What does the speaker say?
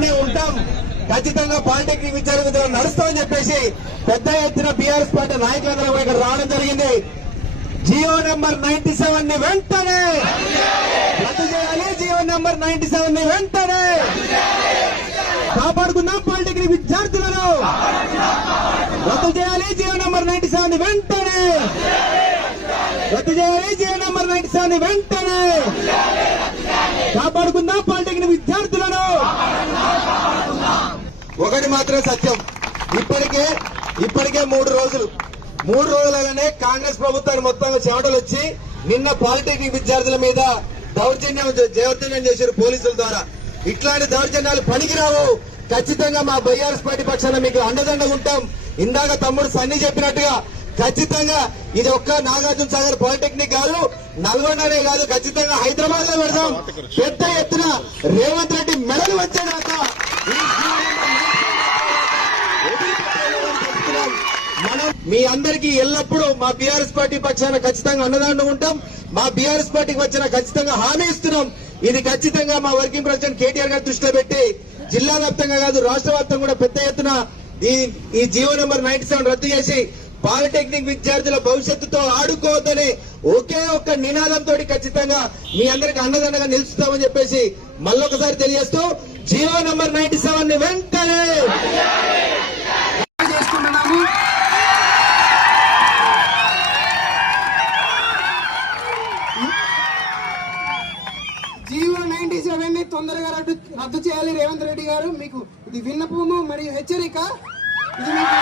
అండగానే ఉంటాం, ఖచ్చితంగా పాలిటెక్నిక్ విద్యార్థులు నడుస్తామని చెప్పేసి పెద్ద ఎత్తున బీఆర్ఎస్ పార్టీ నాయకులందరూ ఇక్కడ రావడం జరిగింది. జియో నెంబర్ 97 ని వెంటనే రద్దు చేయాలి. జియో నెంబర్ 97 ని వెంటనే కాపాడుకుందాం. పాలిటెక్నిక్ విద్యార్థులను రద్దు చేయాలి. జియో నెంబర్ 97 ని వెంటనే రద్దు చేయాలి. జియో నెంబర్ 97 ని వెంటనే కాపాడుకుందాం. పాలిటెక్నిక్ విద్యార్థులను. ఒకటి మాత్రం సత్యం, ఇప్పటికే 3 రోజులనే కాంగ్రెస్ ప్రభుత్వాన్ని మొత్తంగా చెమటలు వచ్చి నిన్న పాలిటెక్నిక్ విద్యార్థుల మీద దౌర్జన్యం చేశారు పోలీసుల ద్వారా. ఇట్లాంటి దౌర్జన్యాలు పనికిరావు. ఖచ్చితంగా మా బీఆర్ఎస్ పార్టీ పక్షాన మీకు అండదండగా ఉంటాం. ఇందాక తమ్ముడు సన్ని చెప్పినట్టుగా ఖచ్చితంగా ఇది ఒక్క నాగార్జున సాగర్ పాలిటెక్నిక్ కాదు, నల్గొండనే కాదు, ఖచ్చితంగా హైదరాబాద్ లో పెడతాం. పెద్ద ఎత్తున రేవంత్ రెడ్డి మెడలు వచ్చేదాకా మనం మీ అందరికీ ఎల్లప్పుడూ మా బీఆర్ఎస్ పార్టీ పక్షాన ఖచ్చితంగా అండదండగా ఉంటాం. మా బీఆర్ఎస్ పార్టీకి వచ్చిన ఖచ్చితంగా హామీ ఇస్తున్నాం. ఇది ఖచ్చితంగా మా వర్కింగ్ ప్రెసిడెంట్ కేటీఆర్ గారి దృష్టిలో పెట్టి జిల్లా వ్యాప్తంగా కాదు రాష్ట్ర వ్యాప్తంగా కూడా పెద్ద ఎత్తున ఈ జియో నెంబర్ 97 రద్దు చేసి పాలిటెక్నిక్ విద్యార్థుల భవిష్యత్తుతో ఆడుకోవద్దని ఒకే ఒక్క నినాదంతో ఖచ్చితంగా మీ అందరికి అండదండగా నిలుస్తామని చెప్పేసి మళ్ళొకసారి తెలియజేస్తూ జియో నెంబర్ 97 ని వెంటనే చేసుకుంటున్నాము. జియో 97 ని తొందరగా రద్దు చేయాలి రేవంత్ రెడ్డి గారు. మీకు ఇది విన్నపము మరియు హెచ్చరిక. ఇది మీకు